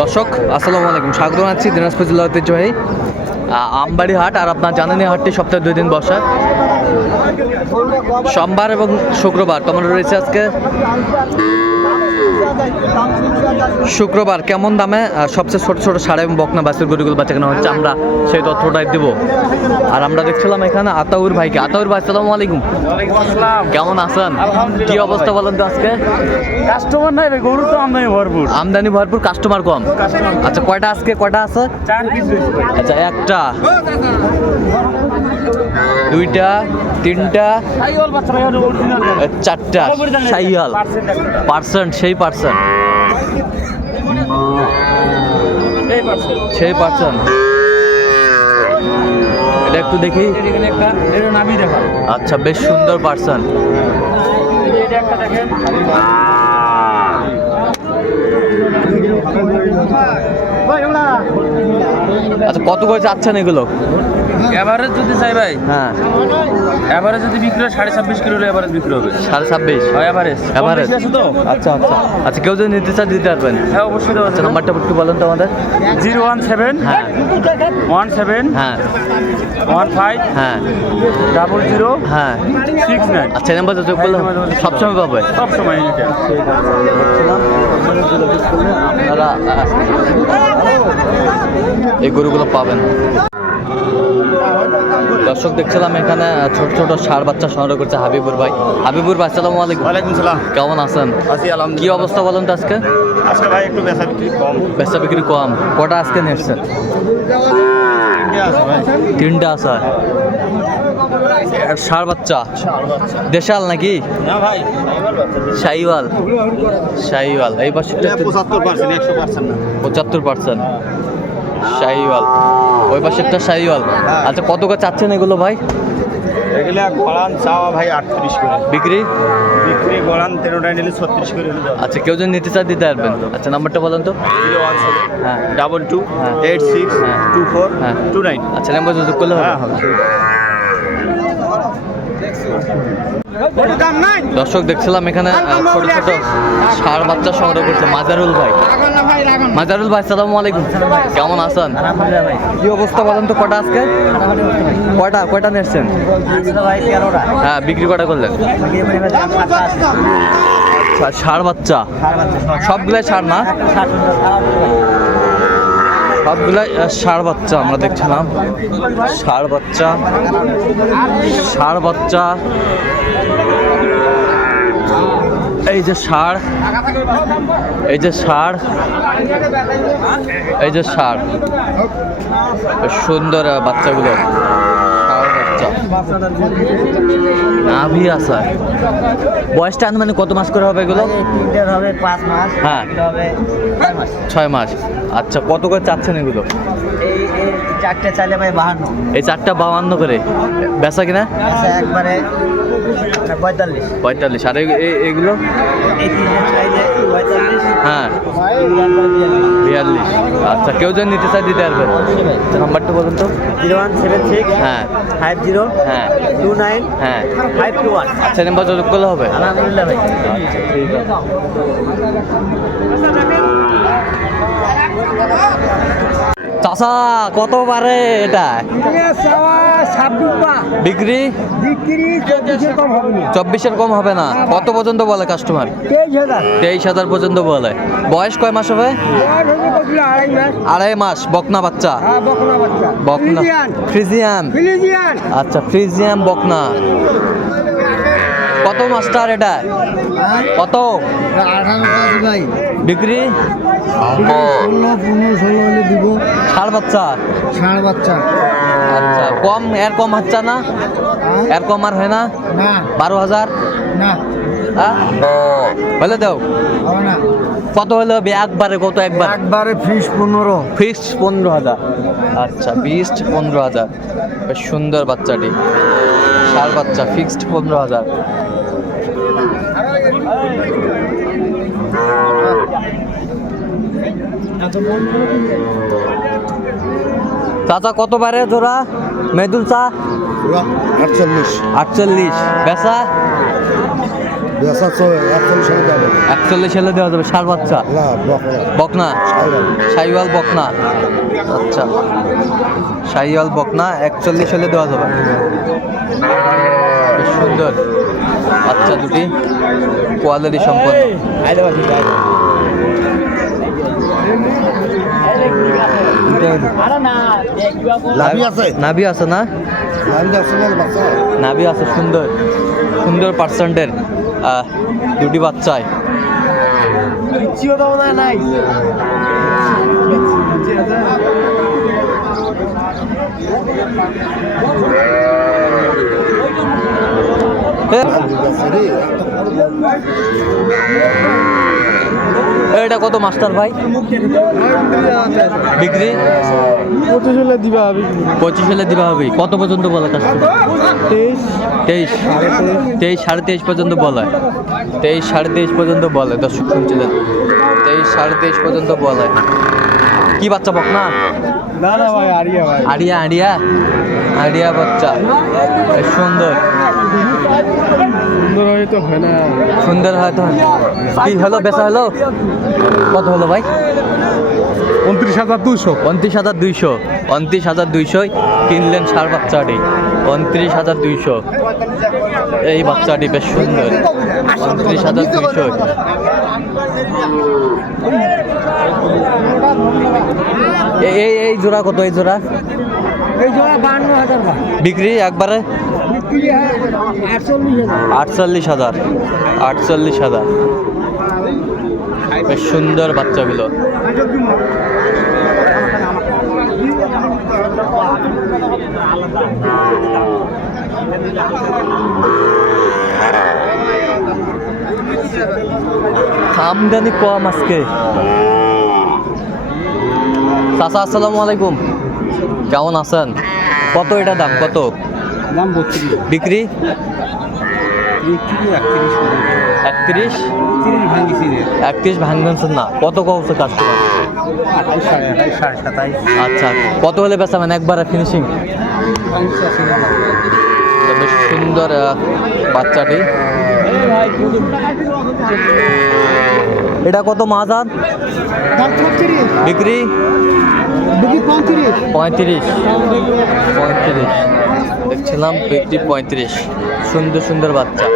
দর্শক, আসসালামু আলাইকুম। স্বাগত জানাচ্ছি দিনাজপুর জেলা ঐতিহ্যবাহী আমবাড়ি হাট আর আপনার জানেন হাটটি সপ্তাহে দুই দিন বসা। সোমবার এবং শুক্রবার তোমার রয়েছে আজকে শুক্রবার কেমন দামে সবচেয়ে ছোট ছোট সাড়ে এবং বকনা বাসের গরুগুলো বাচ্চা কেনা হচ্ছে আমরা সেই তথ্যটাই দেবো। আর আমরা দেখছিলাম এখানে আতাউর ভাইকে। আতাউর ভাই আসসালামু আলাইকুম। কেমন আছেন? কি অবস্থা বলেন তো আজকে? কাস্টমার নাই রে গরু তো আমদানি ভরপুর। আমদানি ভরপুর কাস্টমার কম। আচ্ছা কয়টা আজকে কয়টা আছে? আচ্ছা একটা দুইটা তিনটা চারটা সাইয়াল পার্সেন্ট সেই পার্সন। সেই পার্সন। এটা একটু দেখি। আচ্ছা বেশ সুন্দর পার্সন। এটা একটা দেখেন। কত করে চাচ্ছেন এগুলো? এভারেজ যদি চাই ভাই হ্যাঁ। এভারেজ যদি বিক্রি হয় সাড়ে ছাব্বিশ কিলো এভারেজ বিক্রি হবে। সাড়ে ছাব্বিশ? এভারেজ? আছে তো? আচ্ছা আচ্ছা। আচ্ছা কেউ যদি নিতে চান দিতে পারবেন। হ্যাঁ অবশ্যই দেওয়া আচ্ছা নাম্বারটা একটু বলেন তো আমাদের। জিরো ওয়ান সেভেন হ্যাঁ। ওয়ান সেভেন হ্যাঁ। ওয়ান ফাইভ হ্যাঁ। ডাবল জিরো হ্যাঁ। Six nine. আচ্ছা নাম্বার যোগ করলে সবসময় পাবে। সব সময় এটা আপনারা এই গরুগুলো পাবেন। দর্শক দেখছিলাম এখানে ছোট ছোট ষাড় বাচ্চা সংগ্রহ করছে হাবিবুর ভাই। হাবিবুর ভাই আসসালামু আলাইকুম। ওয়ালাইকুম সালাম। কেমন আছেন? আছি কি অবস্থা বলেন তো আজকে? আজকে ভাই একটু বেচা বিক্রি কম। বেচা বিক্রি কম। কটা আজকে নিচ্ছেন তিনটা আছে আর ষাড় বাচ্চা। দেশাল নাকি? না ভাই শাহিওয়াল। শাহিওয়াল। এই পাশে পঁচাত্তর পার্সেন্ট একশো পার্সেন্ট পঁচাত্তর পার্সেন্ট শাহিওয়াল। ওই পাশে একটা শাহিওয়াল আচ্ছা কত করে চাচ্ছেন এগুলো ভাই? এগুলা চাওয়া ভাই আটত্রিশ করে। বিক্রি? বিক্রি নিলে ছত্রিশ করে আচ্ছা কেউ যদি নিতে চায় দিতে পারবেন। আচ্ছা নাম্বারটা বলেন তো। Zero one seven. হ্যাঁ। ডাবল টু হ্যাঁ। এইট সিক্স হ্যাঁ। টু ফোর হ্যাঁ। Two nine. আচ্ছা নাম্বার করলে হ্যাঁ দর্শক, দেখছিলাম এখানে ছোট ছোট ষাড় বাচ্চা সংগ্রহ করছে মাজারুল ভাই। মাজারুল ভাই, সালাম আলাইকুম। কেমন আছেন? কি অবস্থা বলেন তো, কটা আজকে? কয়টা কয়টা নিচ্ছেন হ্যাঁ বিক্রি কটা করলেন? আচ্ছা ষাড় বাচ্চা। সবগুলাই ষাড় না? সবগুলাই ষাঁড় বাচ্চা আমরা দেখছিলাম। ষাঁড় বাচ্চা ষাঁড় বাচ্চা। এই যে ষাঁড়, এই যে ষাঁড়, এই যে ষাঁড়। সুন্দর বাচ্চাগুলো। বাচ্চা। নাভি আসা বয়সটা মানে কত মাস করে হবে এগুলো? হবে পাঁচ মাস হ্যাঁ। হবে ছয় মাস। আচ্ছা কত করে চাচ্ছেন এগুলো? চারটে চাইলে ভাই বাহান্ন। এই চারটা বাউান্ন করে। বেচা কিনা? একবারে পঁয়তাল্লিশ। পঁয়তাল্লিশ। আর এগুলো? এই তিনটে চাইলে হ্যাঁ। বিয়াল্লিশ। আচ্ছা কেউ যদি নিতে চায় দিতে পারবেন। নাম্বারটা বলুন তো। জিরো ওয়ান সেভেন সিক্স হ্যাঁ। ফাইভ জিরো হ্যাঁ। টু নাইন হ্যাঁ। ফাইভ টু ওয়ান আচ্ছা নাম্বার যোগ করলে হবে? আলহামদুলিল্লাহ ভাই আচ্ছা ঠিক আছে চাষা কত পারে এটা বিক্রি চব্বিশের কম হবে না। কত পর্যন্ত বলে কাস্টমার তেইশ হাজার। পর্যন্ত বলে। বয়স কয় মাস হবে? আড়াই মাস। বকনা বাচ্চা? বকনা ফ্রিজিয়াম আচ্ছা ফ্রিজিয়াম বকনা। মাস্টার এটা? কত? ভাই বিক্রি ষোলো পনেরো ষোলো হলে বাচ্চা? ষাঁড় বাচ্চা আচ্ছা কম, এর কম হচ্ছে না? এর কম আর হয় না? বারো হাজার? না হ্যাঁ? বলে দাও। কত হলো? একবারে কত একবার? একবারে ফিস পনেরো ফিক্সড পনেরো হাজার। আচ্ছা ফিক্সড পনেরো হাজার। বেশ সুন্দর বাচ্চাটি। ষাড় বাচ্চা ফিক্সড পনেরো হাজার। চাচা কত বারে জোড়া? মেদুল চা? আটচল্লিশ। আটচল্লিশ। বেচা? বেসা একচল্লিশ সালে সালে দেওয়া যাবে। ষাট বাচ্চা? বকনা? সাইওয়াল। বকনা? আচ্ছা। সাইওয়াল বকনা একচল্লিশ হলে দেওয়া যাবে। সুন্দর। বাচ্চা দুটি কোয়ালিটি সম্পন্ন। নাভি আছে? না? নাভি আছে সুন্দর। সুন্দর পার্সেন্টের দুটি বাচ্চায় এটা কত মাস্টার ভাই? বিক্রি? পঁচিশ হলে দিবা হবে। পঁচিশ হলে দিবা হবে কত পর্যন্ত বলে কাস্টমার তেইশ। তেইশ তেইশ সাড়ে তেইশ পর্যন্ত বলে। তেইশ সাড়ে তেইশ পর্যন্ত বলে। দর্শক শুনছিলেন তেইশ সাড়ে তেইশ পর্যন্ত বলে। কি বাচ্চা বক না না না ভাই আরিয়া ভাই। আড়িয়া আড়িয়া আড়িয়া বাচ্চা। সুন্দর। সুন্দর হয়তো হয় না। সুন্দর হয়তো কি হলো? বেচা হলো? কত হলো ভাই? উনত্রিশ হাজার দুশো উনত্রিশ হাজার দুইশো। উনত্রিশ হাজার দুইশোই কিনলেন সার বাচ্চাটি। উনত্রিশ হাজার দুইশো। এই বাচ্চাটি বেশ সুন্দর। উনত্রিশ হাজার দুইশো এই এই জোড়া কত? এই জোড়া? এই জোড়া বান্ন হাজার বিক্রি একবারে? আটচল্লিশ হাজার। আটচল্লিশ হাজার। বেশ সুন্দর বাচ্চাগুলো। আমদানি কম আজকে। চাচা, আসসালামু আলাইকুম। কেমন আছেন? কত এটা দাম? কত? দাম বত্রিশ। বিক্রি? একত্রিশ একত্রিশ? ভাঙবেন না। কত কমছে কাস্টমার আচ্ছা কত হলে বেচাবেন একবারে ফিনিশিং বেশ সুন্দর বাচ্চাটি। এটা কত মাছ আর বিক্রি? পঁয়ত্রিশ। পঁয়ত্রিশ। দেখছিলাম বিক্রি পঁয়ত্রিশ। সুন্দর সুন্দর বাচ্চা।